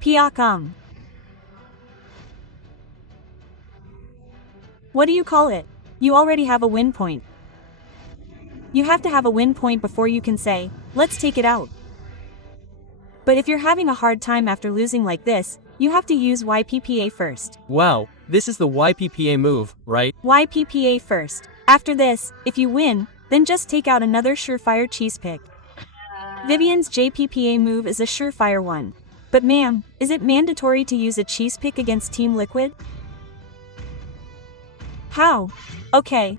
Piakam. What do you call it? You already have a win point. You have to have a win point before you can say, let's take it out. But if you're having a hard time after losing like this, you have to use YPPA first. Wow, this is the YPPA move, right? YPPA first. After this, if you win, then just take out another surefire cheese pick. Vivian's JPPA move is a surefire one. But ma'am, is it mandatory to use a cheese pick against Team Liquid? How? Okay.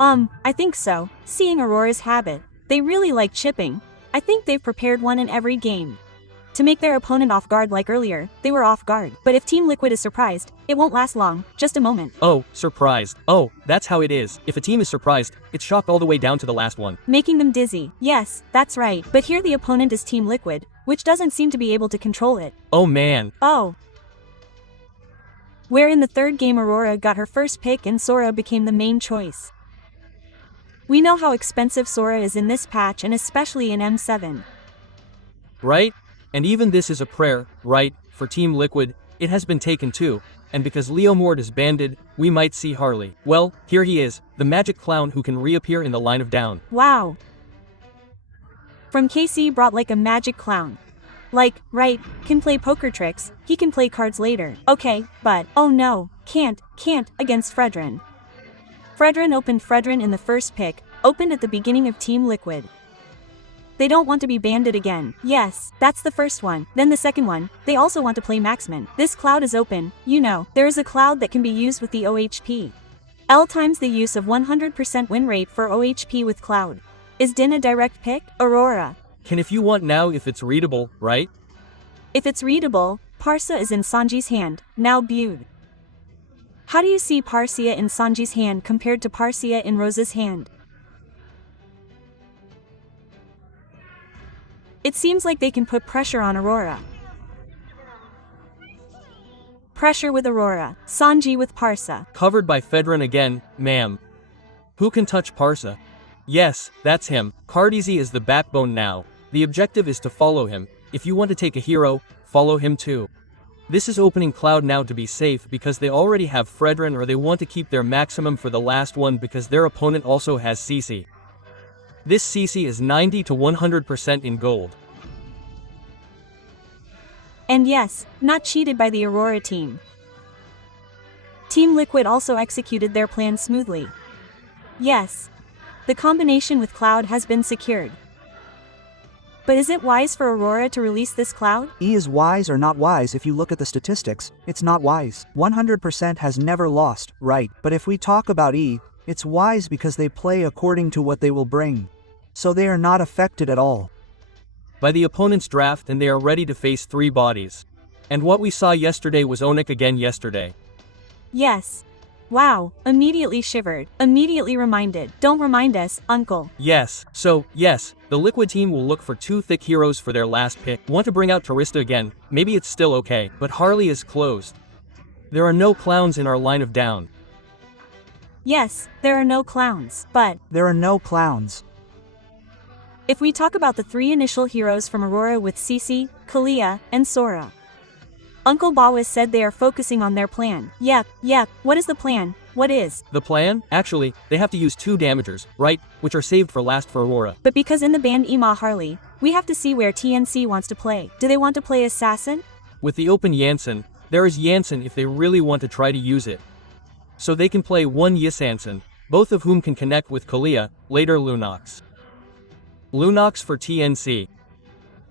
I think so. Seeing Aurora's habit, they really like chipping. I think they've prepared one in every game. To make their opponent off guard like earlier, they were off guard. But if Team Liquid is surprised, it won't last long, just a moment. Oh, surprised. Oh, that's how it is. If a team is surprised, it's shocked all the way down to the last one. Making them dizzy. Yes, that's right. But here the opponent is Team Liquid, which doesn't seem to be able to control it. Oh man. Oh. Where in the third game Aurora got her first pick and Sora became the main choice. We know how expensive Sora is in this patch and especially in M7. Right? And even this is a prayer, right, for Team Liquid, it has been taken too, and because Leomord is banded, we might see Harley. Well, here he is, the magic clown who can reappear in the line of down. Wow. From KC brought like a magic clown. Like, right, can play poker tricks, he can play cards later. Okay, but, oh no, can't, against Fredrin. Fredrin opened Fredrin in the first pick, opened at the beginning of Team Liquid. They don't want to be banded again. Yes, that's the first one. Then the second one, they also want to play Maxman. This cloud is open, you know, there is a cloud that can be used with the OHP. L times the use of 100% win rate for OHP with cloud. Is Din a direct pick? Aurora. Can if you want now if it's readable, right? If it's readable, Parsa is in Sanji's hand, now Bude. How do you see Parsia in Sanji's hand compared to Parsia in Rose's hand? It seems like they can put pressure on Aurora. Pressure with Aurora, Sanji with Parsa. Covered by Fedrin again, ma'am. Who can touch Parsa? Yes, that's him. Cardeezy is the backbone now. The objective is to follow him. If you want to take a hero, follow him too. This is opening Cloud now to be safe because they already have Fredrin or they want to keep their maximum for the last one because their opponent also has CC. This CC is 90 to 100% in gold. And yes, not cheated by the Aurora team. Team Liquid also executed their plan smoothly. Yes, the combination with Cloud has been secured. But is it wise for Aurora to release this Cloud? E is wise or not wise if you look at the statistics, it's not wise. 100% has never lost, right? But if we talk about E, it's wise because they play according to what they will bring. So they are not affected at all by the opponent's draft and they are ready to face 3 bodies. And what we saw yesterday was Onik again yesterday. Yes. Wow, immediately shivered, immediately reminded. Don't remind us, uncle. Yes, so, yes, the Liquid team will look for 2 thick heroes for their last pick. Want to bring out Tarista again, maybe it's still okay, but Harley is closed. There are no clowns in our line of down. Yes, there are no clowns, but there are no clowns. If we talk about the 3 initial heroes from Aurora with CC, Kalia, and Sora. Uncle Bawis said they are focusing on their plan. Yep, what is the plan? What is? The plan? Actually, they have to use 2 damagers, right? Which are saved for last for Aurora. But because in the band Ema Harley, we have to see where TNC wants to play. Do they want to play Assassin? With the open Janssen, there is Janssen if they really want to try to use it. So they can play 1 Yisansen, both of whom can connect with Kalia, later Lunox. Lunox for TNC.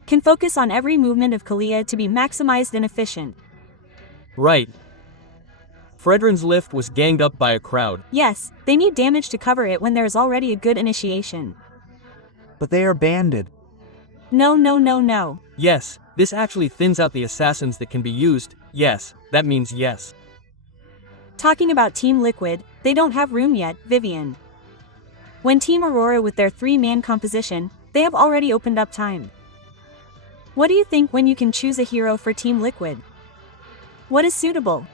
Can focus on every movement of Kalia to be maximized and efficient. Right. Fredrin's lift was ganged up by a crowd. Yes, they need damage to cover it when there is already a good initiation. But they are banded. No. Yes, this actually thins out the assassins that can be used. Yes, that means yes. Talking about Team Liquid, they don't have room yet, Vivian. When Team Aurora with their 3-man composition, they have already opened up time. What do you think when you can choose a hero for Team Liquid? What is suitable?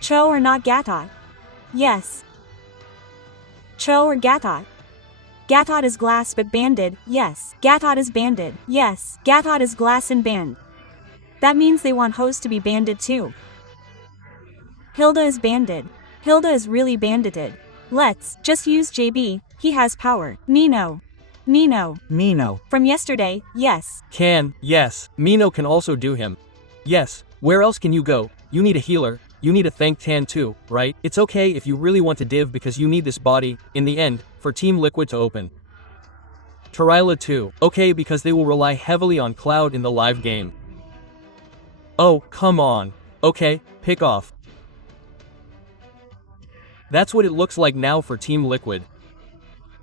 Cho or not Gatot? Yes. Cho or Gatot? Gatot is glass but banded, yes. Gatot is banded, yes. Gatot is glass and band. That means they want host to be banded too. Hilda is banded. Hilda is really bandited. Let's just use JB, he has power. Mino. Mino. From yesterday, yes. Yes. Mino can also do him. Yes, where else can you go? You need a healer, you need a tank Tan too, right? It's okay if you really want to div because you need this body, in the end, for Team Liquid to open. Tarila too. Okay, because they will rely heavily on Cloud in the live game. Oh, come on. Okay, pick off. That's what it looks like now for Team Liquid.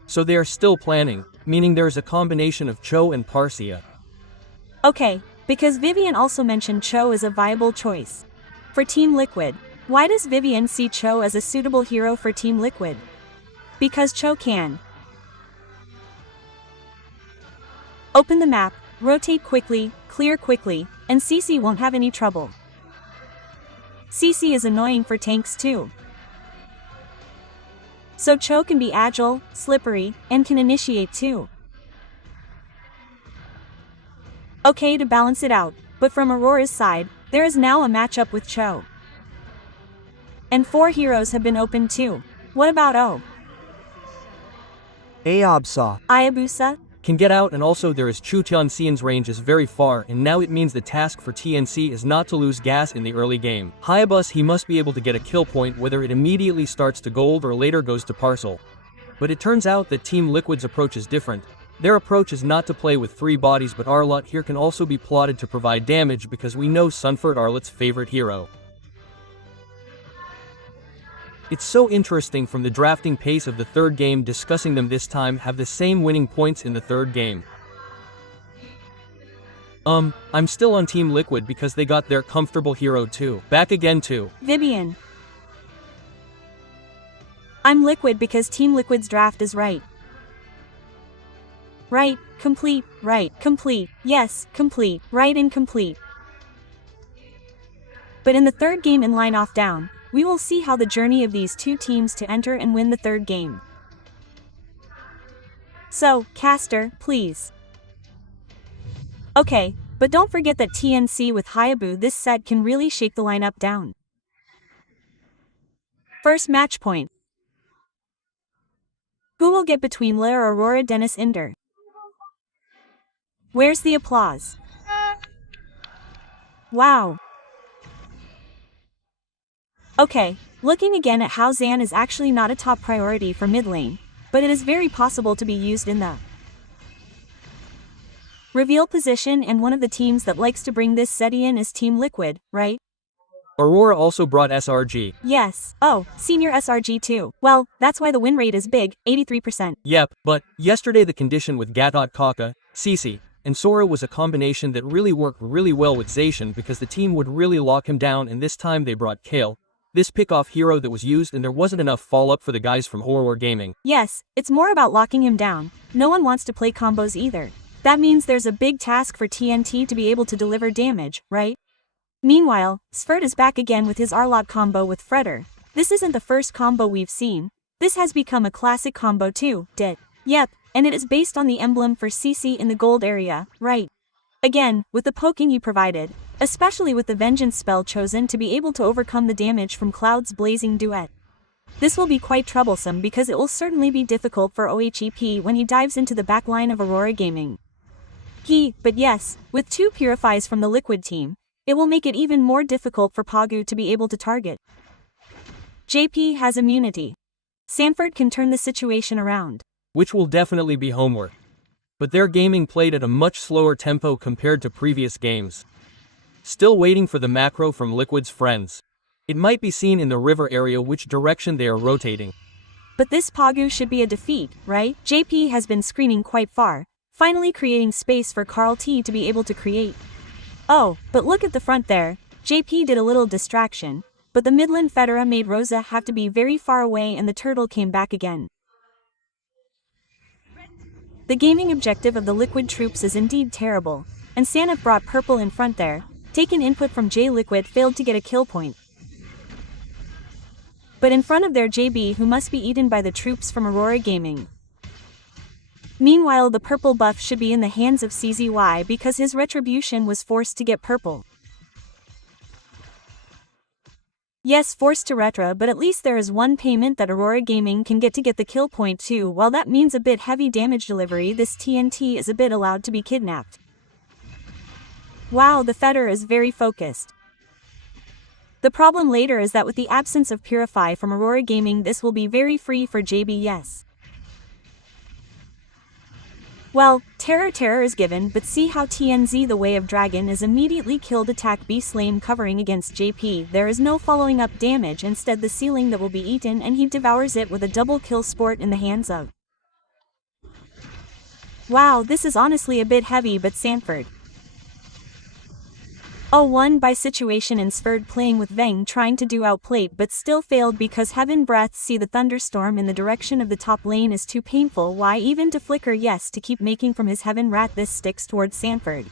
So they are still planning, meaning there is a combination of Cho and Parsia. Okay, because Vivian also mentioned Cho as a viable choice. For Team Liquid, why does Vivian see Cho as a suitable hero for Team Liquid? Because Cho can open the map, rotate quickly, clear quickly, and CC won't have any trouble. CC is annoying for tanks too. So Cho can be agile, slippery, and can initiate too. Okay, to balance it out, but from Aurora's side, there is now a matchup with Cho. And 4 heroes have been opened too. What about O? Aobsa. Ayabusa? Can get out, and also there is Chu Tianxian's range is very far, and now it means the task for TNC is not to lose gas in the early game. Hayabus, he must be able to get a kill point whether it immediately starts to gold or later goes to parcel. But it turns out that Team Liquid's approach is different. Their approach is not to play with 3 bodies, but Arlott here can also be plotted to provide damage because we know Sunford Arlott's favorite hero. It's so interesting from the drafting pace of the 3rd game, discussing them this time have the same winning points in the 3rd game. I'm still on Team Liquid because they got their comfortable hero too. Back again to Vivian. I'm Liquid because Team Liquid's draft is right. Right, complete, yes, complete, right and complete. But in the 3rd game in line off down, we will see how the journey of these 2 teams to enter and win the 3rd game. So, caster, please. Okay, but don't forget that TNC with Hayabu this set can really shake the lineup down. First match point. Who will get between Lair Aurora Dennis Inder? Where's the applause? Wow. Okay, looking again at how Zan is actually not a top priority for mid lane, but it is very possible to be used in the reveal position, and one of the teams that likes to bring this set in is Team Liquid, right? Aurora also brought SRG. Yes, oh, senior SRG too. Well, that's why the win rate is big, 83%. Yep, but yesterday the condition with Gatot Kaka, Cici, and Sora was a combination that really worked really well with Zacian because the team would really lock him down, and this time they brought Kale, this pick-off hero that was used, and there wasn't enough follow-up for the guys from Auroragaming. Yes, it's more about locking him down. No one wants to play combos either. That means there's a big task for TNT to be able to deliver damage, right? Meanwhile, Svert is back again with his Arlott combo with Freder. This isn't the first combo we've seen. This has become a classic combo too, Yep, and it is based on the emblem for CC in the gold area, right? Again, with the poking he provided, especially with the vengeance spell chosen to be able to overcome the damage from Cloud's blazing duet. This will be quite troublesome because it will certainly be difficult for OHEP when he dives into the backline of Auroragaming. But yes, with 2 purifies from the Liquid team, it will make it even more difficult for Pagu to be able to target. JP has immunity. Sanford can turn the situation around. Which will definitely be homework. But their gaming played at a much slower tempo compared to previous games. Still waiting for the macro from Liquid's friends. It might be seen in the river area which direction they are rotating. But this Pagu should be a defeat, right? JP has been screening quite far, finally creating space for Carl T to be able to create. Oh, but look at the front there. JP did a little distraction, but the Midland Federa made Rosa have to be very far away, and the turtle came back again. The gaming objective of the Liquid troops is indeed terrible, and Sanif brought purple in front there, taken input from J Liquid, failed to get a kill point. But in front of their JB, who must be eaten by the troops from Auroragaming. Meanwhile, the purple buff should be in the hands of CZY because his retribution was forced to get purple. Yes, forced to retro, but at least there is one payment that auroragaming can get the kill point too. While that means a bit heavy damage delivery, this TNT is a bit allowed to be kidnapped. Wow, the Feder is very focused. The problem later is that with the absence of Purify from auroragaming, this will be very free for JB. Yes. Well, terror is given, but see how TNZ the Way of Dragon is immediately killed. Attack B slain covering against JP. There is no following up damage, instead the ceiling that will be eaten, and he devours it with a double kill sport in the hands of. Wow, this is honestly a bit heavy, but Sanford. Oh, won by situation and Sverd playing with Veng trying to do outplate but still failed because Heaven Breath. See the thunderstorm in the direction of the top lane is too painful. Why even to flicker? Yes, to keep making from his Heaven Rat. This sticks towards Sanford.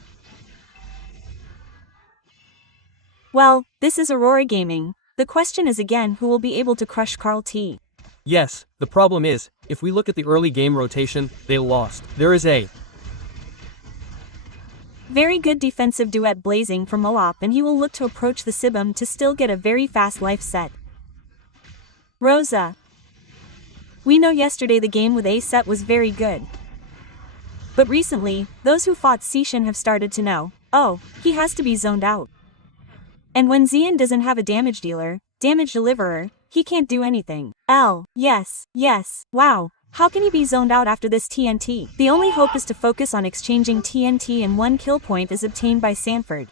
Well, this is auroragaming. The question is again who will be able to crush Carl T. Yes, the problem is, if we look at the early game rotation, they lost. There is a very good defensive duet blazing from Moop, and he will look to approach the Sibum to still get a very fast life set. Rosa. We know yesterday the game with A set was very good. But recently, those who fought Sishin have started to know, oh, he has to be zoned out. And when Xian doesn't have a damage dealer, damage deliverer, he can't do anything. Yes, wow. How can he be zoned out after this TNT? The only hope is to focus on exchanging TNT, and one kill point is obtained by Sanford.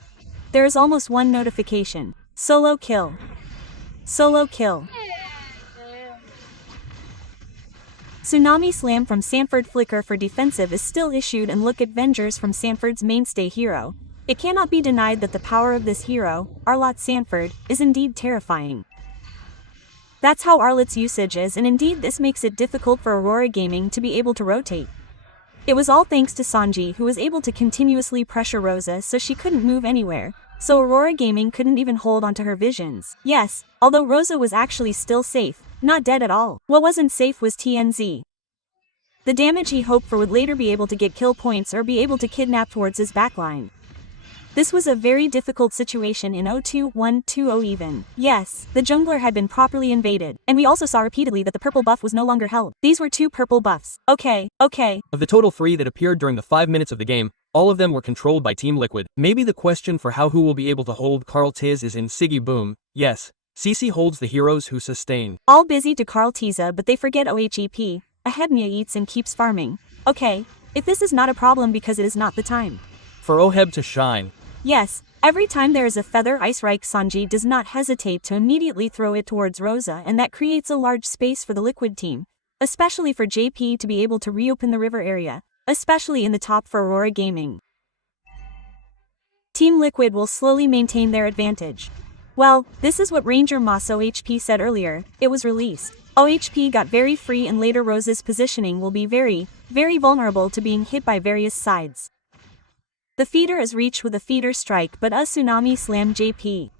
There is almost one notification. Solo kill. Solo kill. Tsunami Slam from Sanford. Flicker for defensive is still issued, and look at Vengers from Sanford's mainstay hero. It cannot be denied that the power of this hero, Arlott Sanford, is indeed terrifying. That's how Arlott's usage is, and indeed this makes it difficult for auroragaming to be able to rotate. It was all thanks to Sanji, who was able to continuously pressure Rosa so she couldn't move anywhere, so auroragaming couldn't even hold onto her visions. Yes, although Rosa was actually still safe, not dead at all. What wasn't safe was TNZ. The damage he hoped for would later be able to get kill points or be able to kidnap towards his backline. This was a very difficult situation in 0-2-1-2-0 even. Yes, the jungler had been properly invaded, and we also saw repeatedly that the purple buff was no longer held. These were 2 purple buffs. Okay. Of the total 3 that appeared during the 5 minutes of the game, all of them were controlled by Team Liquid. Maybe the question for who will be able to hold Carl Tiz is in Siggy Boom. Yes, CC holds the heroes who sustain. All busy to Carl Tiza, but they forget OHEP. Ahebnia eats and keeps farming. Okay, if this is not a problem because it is not the time for Oheb to shine. Yes, every time there is a feather Ice Reich, Sanji does not hesitate to immediately throw it towards Rosa, and that creates a large space for the Liquid team, especially for JP to be able to reopen the river area, especially in the top for auroragaming. Team Liquid will slowly maintain their advantage. Well, this is what Ranger Moss OHP said earlier. It was released. OHP got very free, and later Rosa's positioning will be very vulnerable to being hit by various sides. The feeder is reached with a feeder strike, but a Tsunami Slam JP.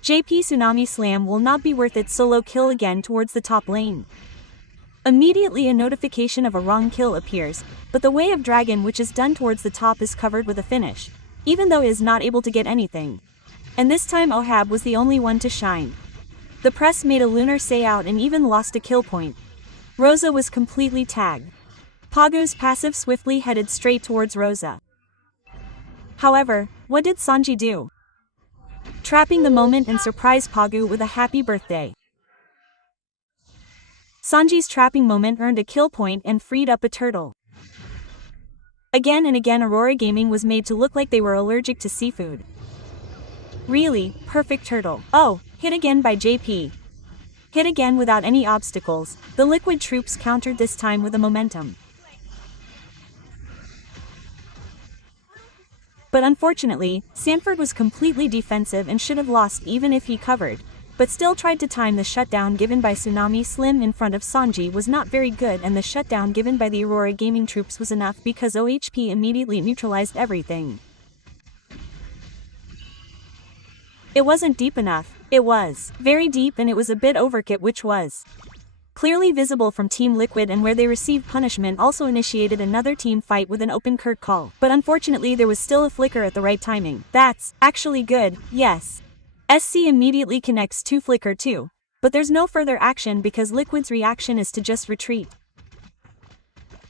Tsunami Slam will not be worth it. Solo kill again towards the top lane. Immediately a notification of a wrong kill appears, but the Way of Dragon which is done towards the top is covered with a finish, even though it is not able to get anything. And this time Ohab was the only one to shine. The press made a lunar say out and even lost a kill point. Rosa was completely tagged. Pagu's passive swiftly headed straight towards Rosa. However, what did Sanji do? Trapping the moment and surprise Pagu with a happy birthday. Sanji's trapping moment earned a kill point and freed up a turtle. Again and again auroragaming was made to look like they were allergic to seafood. Really, perfect turtle. Oh, hit again by JP. Hit again without any obstacles. The Liquid troops countered this time with a momentum. But unfortunately, Sanford was completely defensive and should have lost even if he covered, but still tried to time the shutdown given by Tsunami Slim in front of Sanji was not very good, and the shutdown given by the auroragaming troops was enough because OHP immediately neutralized everything. It wasn't deep enough. It was very deep, and it was a bit overkill, which was clearly visible from Team Liquid, and where they received punishment also initiated another team fight with an open Kurt call. But unfortunately there was still a flicker at the right timing. That's actually good, yes. SC immediately connects to Flicker too, but there's no further action because Liquid's reaction is to just retreat.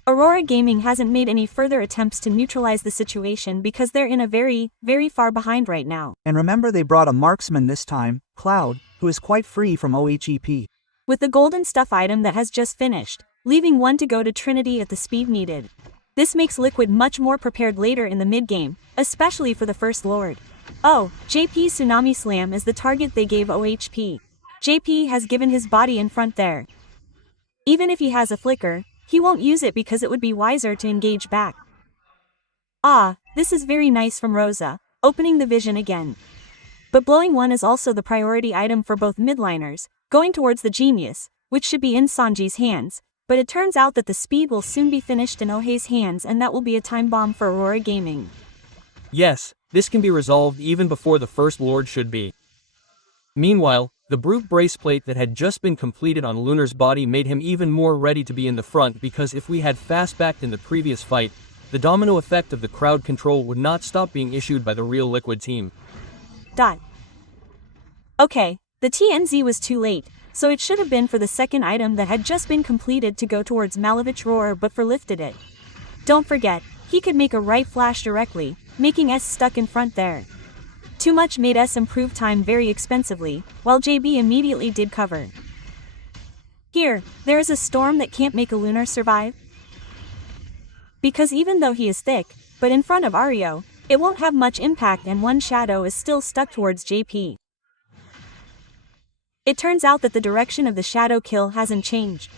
AURORAgaming hasn't made any further attempts to neutralize the situation because they're in a very, very far behind right now. And remember, they brought a marksman this time, Cloud, who is quite free from OHEP. With the golden stuff item that has just finished, leaving one to go to Trinity at the speed needed. This makes Liquid much more prepared later in the mid-game, especially for the First Lord. Oh, JP's Tsunami Slam is the target they gave OHP. JP has given his body in front there. Even if he has a Flicker, he won't use it because it would be wiser to engage back. Ah, this is very nice from Rosa, opening the vision again. But blowing one is also the priority item for both midliners, going towards the genius, which should be in Sanji's hands, but it turns out that the speed will soon be finished in Ohei's hands and that will be a time bomb for AURORAgaming. Yes, this can be resolved even before the First Lord should be. Meanwhile, the brute braceplate that had just been completed on Lunar's body made him even more ready to be in the front because if we had fast-backed in the previous fight, the domino effect of the crowd control would not stop being issued by the real Liquid team. Okay, the TNZ was too late, so it should have been for the second item that had just been completed to go towards Malavich Roar but for lifted it. Don't forget, he could make a right flash directly, making S stuck in front there. Too much made S improve time very expensively, while JB immediately did cover. Here, there is a storm that can't make a Lunar survive. Because even though he is thick, but in front of Ario, it won't have much impact and one shadow is still stuck towards JP. It turns out that the direction of the shadow kill hasn't changed.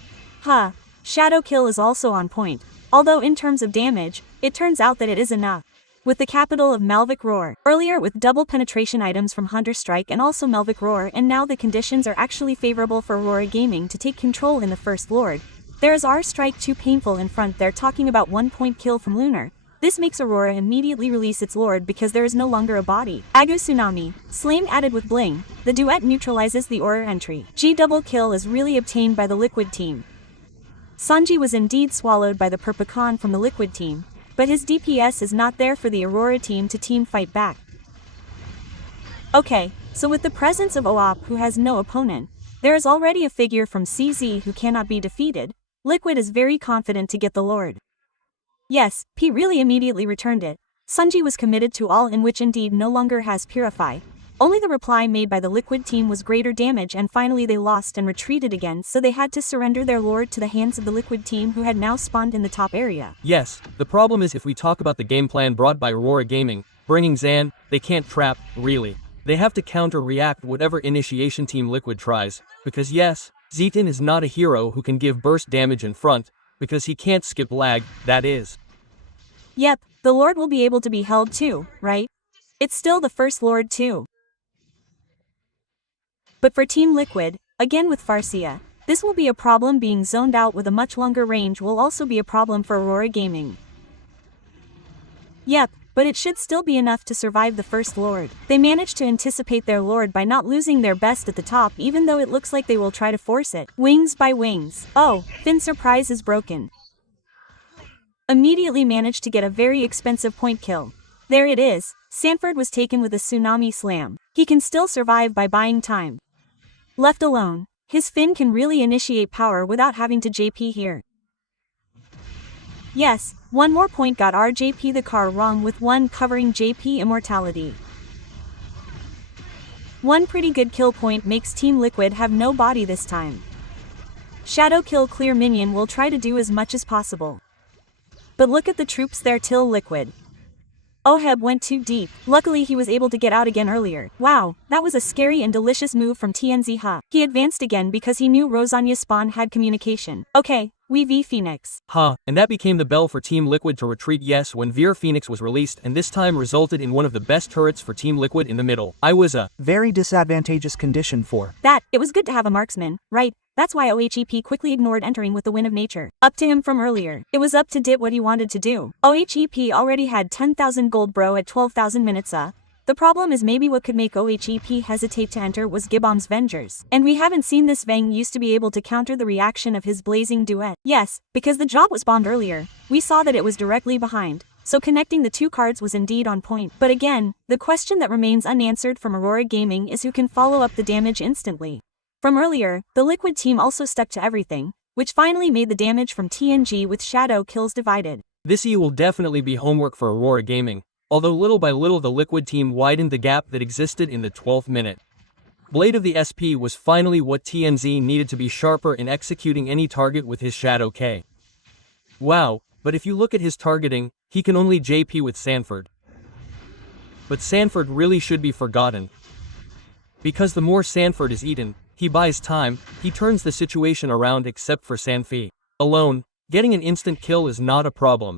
Shadow kill is also on point, although in terms of damage, it turns out that it is enough. With the capital of Malavich Roar, earlier with double penetration items from Hunter Strike and also Malavich Roar, and now the conditions are actually favorable for AURORAgaming to take control in the First Lord. There is R Strike too painful in front there talking about 1 point kill from Lunar. This makes Aurora immediately release its Lord because there is no longer a body. Agu Tsunami, Slame added with Bling, the duet neutralizes the Aurora entry. G double kill is really obtained by the Liquid team. Sanji was indeed swallowed by the Perpicon from the Liquid team, but his DPS is not there for the Aurora team to team fight back. Okay, so with the presence of OOP who has no opponent, there is already a figure from CZ who cannot be defeated. Liquid is very confident to get the Lord. Yes, P really immediately returned it. Sanji was committed to all in which indeed no longer has Purify. Only the reply made by the Liquid team was greater damage and finally they lost and retreated again so they had to surrender their Lord to the hands of the Liquid team who had now spawned in the top area. Yes, the problem is if we talk about the game plan brought by AURORAgaming, bringing Zan, they can't trap, really. They have to counter-react whatever initiation team Liquid tries, because yes, Zeton is not a hero who can give burst damage in front, because he can't skip lag, that is. Yep, the Lord will be able to be held too, right? It's still the First Lord too. But for Team Liquid, again with Farsia, this will be a problem. Being zoned out with a much longer range will also be a problem for AURORAgaming. Yep, but it should still be enough to survive the First Lord. They managed to anticipate their Lord by not losing their best at the top even though it looks like they will try to force it. Wings by wings. Oh, Finn's surprise is broken. Immediately managed to get a very expensive point kill. There it is, Sanford was taken with a Tsunami Slam. He can still survive by buying time. Left alone, his Finn can really initiate power without having to JP here. Yes, one more point got RJP the car wrong with one covering JP immortality. One pretty good kill point makes Team Liquid have no body this time. Shadow kill clear minion will try to do as much as possible. But look at the troops there till Liquid. Oheb went too deep. Luckily he was able to get out again earlier. Wow, that was a scary and delicious move from TNZ Ha. He advanced again because he knew Rosanya's spawn had communication. Okay, we v Phoenix. And that became the bell for Team Liquid to retreat. Yes, when Veer Phoenix was released and this time resulted in one of the best turrets for Team Liquid in the middle. I was a very disadvantageous condition for that. It was good to have a marksman, right? That's why OHEP quickly ignored entering with the Wind of Nature. Up to him from earlier. It was up to Dit what he wanted to do. OHEP already had 10,000 gold bro at 12,000 minutes. The problem is maybe what could make OHEP hesitate to enter was Gibbom's Vengers. And we haven't seen this Veng used to be able to counter the reaction of his blazing duet. Yes, because the job was bombed earlier. We saw that it was directly behind. so connecting the two cards was indeed on point. But again, the question that remains unanswered from auroragaming is who can follow up the damage instantly. From earlier, the Liquid team also stuck to everything, which finally made the damage from TNG with shadow kills divided. This will definitely be homework for auroragaming, although little by little the Liquid team widened the gap that existed in the 12th minute. Blade of the SP was finally what TNZ needed to be sharper in executing any target with his Shadow K. Wow, but if you look at his targeting, he can only JP with Sanford. But Sanford really should be forgotten. Because the more Sanford is eaten, he buys time, he turns the situation around except for Sanfi. Alone, getting an instant kill is not a problem.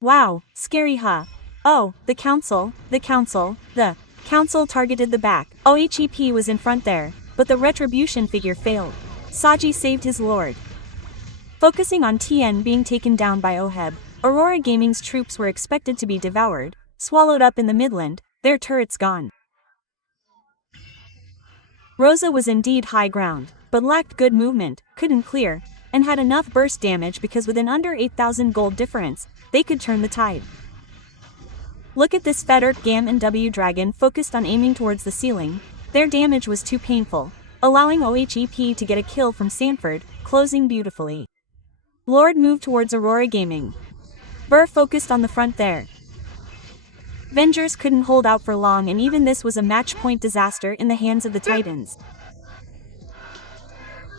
Wow, scary huh? Oh, the council targeted the back. OHEP was in front there, but the retribution figure failed. Saji saved his lord. Focusing on TN being taken down by Oheb, auroragaming's troops were expected to be devoured, swallowed up in the Midland, their turrets gone. Rosa was indeed high ground, but lacked good movement, couldn't clear, and had enough burst damage because with an under 8,000 gold difference, they could turn the tide. Look at this Federt Gam and W Dragon focused on aiming towards the ceiling, their damage was too painful, allowing OHEP to get a kill from Sanford, closing beautifully. Lord moved towards auroragaming. Burr focused on the front there. Vengers couldn't hold out for long and even this was a match point disaster in the hands of the Titans.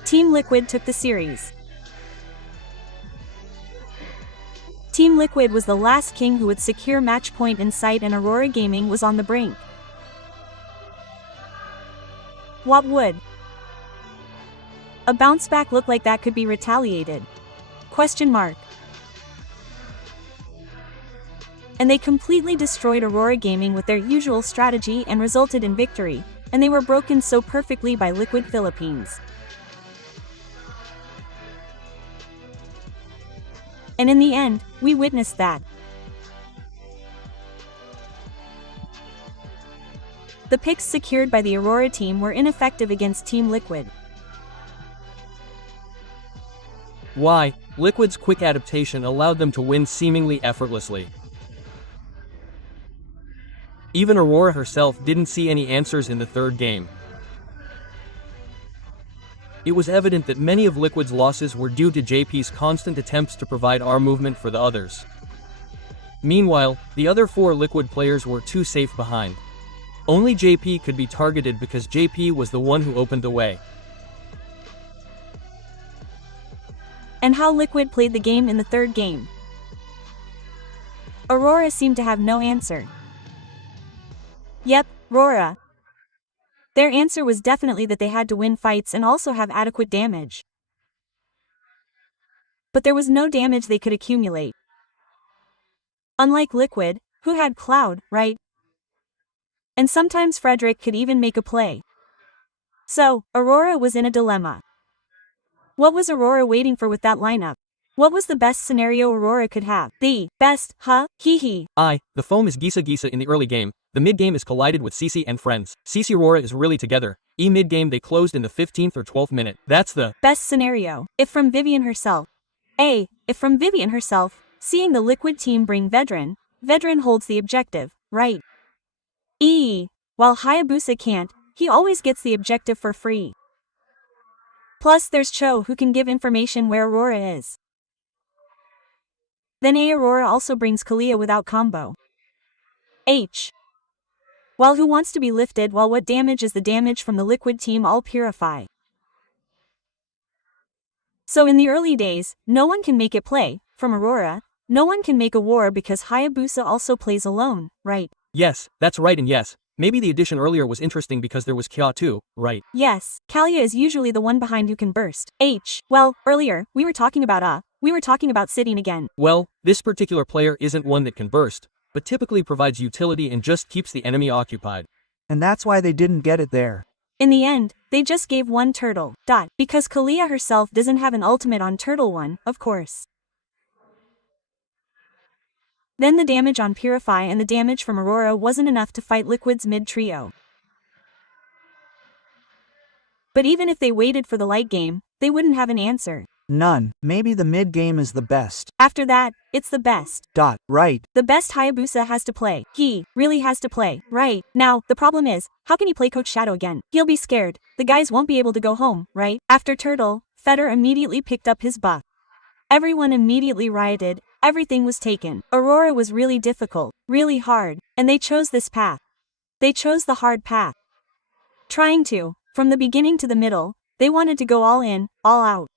Team Liquid took the series. Team Liquid was the last king who would secure match point in sight and auroragaming was on the brink. What would a bounce back look like that could be retaliated? Question mark. And they completely destroyed auroragaming with their usual strategy and resulted in victory, and they were broken so perfectly by Liquid Philippines. And in the end, we witnessed that. The picks secured by the Aurora team were ineffective against Team Liquid. Why? Liquid's quick adaptation allowed them to win seemingly effortlessly. Even Aurora herself didn't see any answers in the third game. It was evident that many of Liquid's losses were due to JP's constant attempts to provide R movement for the others. Meanwhile, the other four Liquid players were too safe behind. Only JP could be targeted because JP was the one who opened the way. And how Liquid played the game in the third game. Aurora seemed to have no answer. Yep, Aurora. Their answer was definitely that they had to win fights and also have adequate damage. But there was no damage they could accumulate. Unlike Liquid, who had Cloud, right? And sometimes Frederick could even make a play. So, Aurora was in a dilemma. What was Aurora waiting for with that lineup? What was the best scenario Aurora could have? The best, huh? Hee hee. The foam is Gisa Gisa in the early game, the mid-game is collided with CC and friends. CC Aurora is really together, mid-game they closed in the 15th or 12th minute. That's the best scenario. If from Vivian herself. Seeing the Liquid team bring Vedran holds the objective, right? While Hayabusa can't, he always gets the objective for free. Plus there's Cho who can give information where Aurora is. Then Aurora also brings Kalia without combo. While who wants to be lifted while what damage is the damage from the Liquid team all purify. So in the early days, no one can make it play, from Aurora, no one can make a war because Hayabusa also plays alone, right? Yes, that's right and yes, maybe the addition earlier was interesting because there was Kya too, right? Yes, Kalia is usually the one behind who can burst. Well, earlier, we were talking about sitting again. Well, this particular player isn't one that can burst, but typically provides utility and just keeps the enemy occupied. And that's why they didn't get it there. In the end, they just gave one turtle. Because Kalia herself doesn't have an ultimate on Turtle 1, of course. Then the damage on Purify and the damage from Aurora wasn't enough to fight Liquid's mid-trio. But even if they waited for the light game, they wouldn't have an answer. None. Maybe the mid-game is the best. After that, it's the best. Right. The best Hayabusa has to play. He really has to play. Right. Now, the problem is, how can he play Coach Shadow again? He'll be scared. The guys won't be able to go home, right? After Turtle, Feder immediately picked up his buff. Everyone immediately rioted. Everything was taken. Aurora was really difficult, really hard, and they chose this path. They chose the hard path. Trying to, from the beginning to the middle, they wanted to go all in, all out.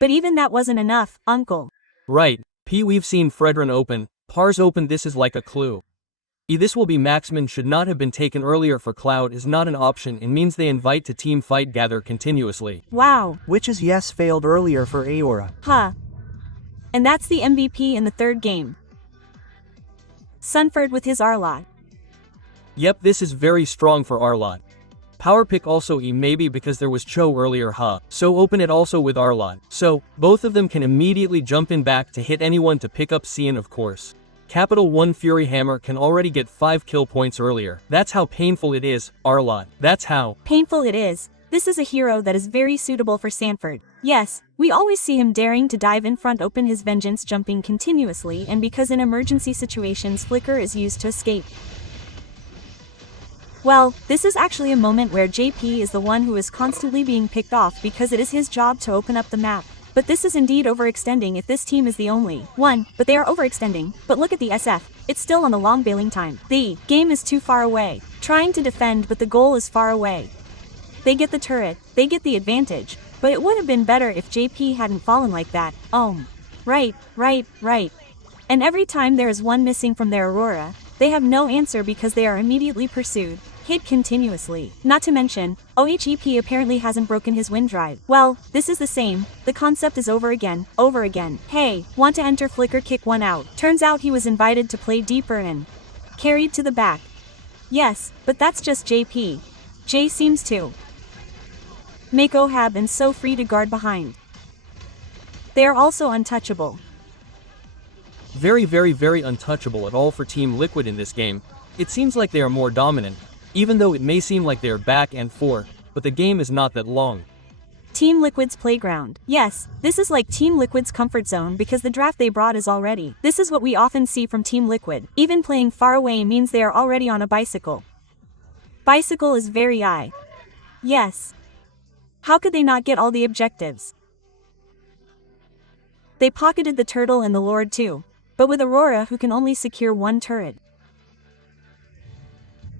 But even that wasn't enough, Uncle. Right. P. We've seen Fredrin open. Pars open. This is like a clue. This will be Maxman should not have been taken earlier for Cloud is not an option. It means they invite to team fight gather continuously. Wow. Which is yes failed earlier for AURORA. Huh. And that's the MVP in the third game. Sunford with his Arlot. Yep, this is very strong for Arlot. Power pick also E maybe because there was Cho earlier so open it also with Arlot. So, both of them can immediately jump in back to hit anyone to pick up Cian of course. Capital 1 Fury Hammer can already get 5 kill points earlier. That's how painful it is, Arlot. That's how painful it is. This is a hero that is very suitable for Sanford. Yes, we always see him daring to dive in front open his vengeance jumping continuously and because in emergency situations Flicker is used to escape. Well, this is actually a moment where JP is the one who is constantly being picked off because it is his job to open up the map. But this is indeed overextending if this team is the only one, but they are overextending. But look at the SF, it's still on the long bailing time. The game is too far away. Trying to defend but the goal is far away. They get the turret, they get the advantage, but it would have been better if JP hadn't fallen like that. Right. And every time there is one missing from their Aurora, they have no answer because they are immediately pursued, hit continuously. Not to mention, OHEP apparently hasn't broken his wind drive. Well, this is the same, the concept is over again. Hey, want to enter Flicker kick one out. Turns out he was invited to play deeper and carried to the back. Yes, but that's just JP. J seems to make Ohab and so free to guard behind. They are also untouchable. very untouchable at all for Team Liquid in this game. It seems like they are more dominant, even though it may seem like they are back and forth, but the game is not that long. Team Liquid's playground. Yes, this is like Team Liquid's comfort zone because the draft they brought is already. This is what we often see from Team Liquid. Even playing far away means they are already on a bicycle. Bicycle is very high. Yes. How could they not get all the objectives? They pocketed the turtle and the lord too, but with Aurora who can only secure one turret.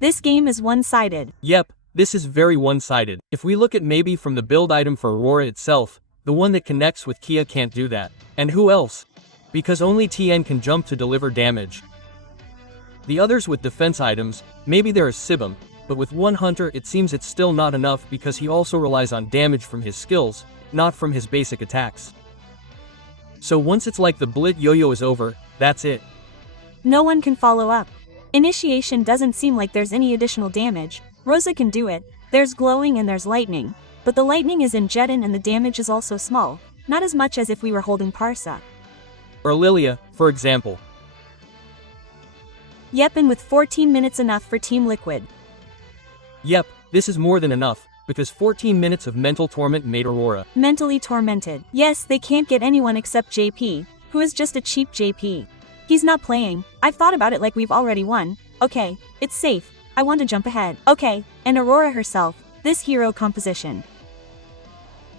This game is one-sided. Yep, this is very one-sided. If we look at maybe from the build item for Aurora itself, the one that connects with Kia can't do that. And who else? Because only TN can jump to deliver damage. The others with defense items, maybe there is Sibum, but with one hunter it seems it's still not enough because he also relies on damage from his skills, not from his basic attacks. So once it's like the Blit yo-yo is over, that's it. No one can follow up. Initiation doesn't seem like there's any additional damage. Rosa can do it, there's glowing and there's lightning, but the lightning is in Jedin and the damage is also small, not as much as if we were holding Parsa. Or Lilia, for example. Yep, and with 14 minutes enough for Team Liquid. Yep, this is more than enough, because 14 minutes of mental torment made Aurora mentally tormented. Yes, they can't get anyone except JP, who is just a cheap JP. He's not playing. I've thought about it like we've already won. Okay, it's safe. I want to jump ahead. Okay, and Aurora herself, this hero composition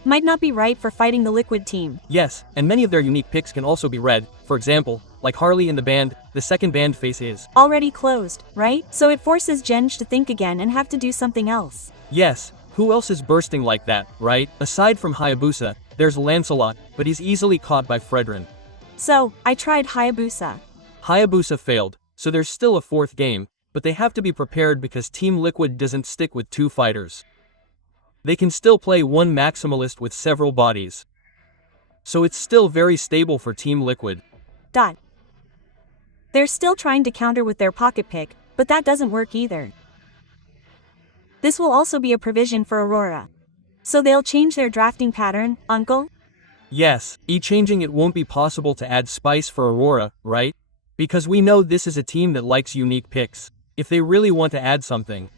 might not be right for fighting the Liquid team. Yes, and many of their unique picks can also be read. For example, like Harley in the band, the second band face is already closed, right? So it forces Genj to think again and have to do something else. Yes, who else is bursting like that, right? Aside from Hayabusa, there's Lancelot, but he's easily caught by Fredrin. So, I tried Hayabusa. Hayabusa failed, so there's still a fourth game, but they have to be prepared because Team Liquid doesn't stick with 2 fighters. They can still play one maximalist with several bodies. So it's still very stable for Team Liquid. They're still trying to counter with their pocket pick, but that doesn't work either. This will also be a provision for Aurora. So they'll change their drafting pattern, Uncle? Yes, changing it won't be possible to add spice for Aurora, right? Because we know this is a team that likes unique picks. If they really want to add something,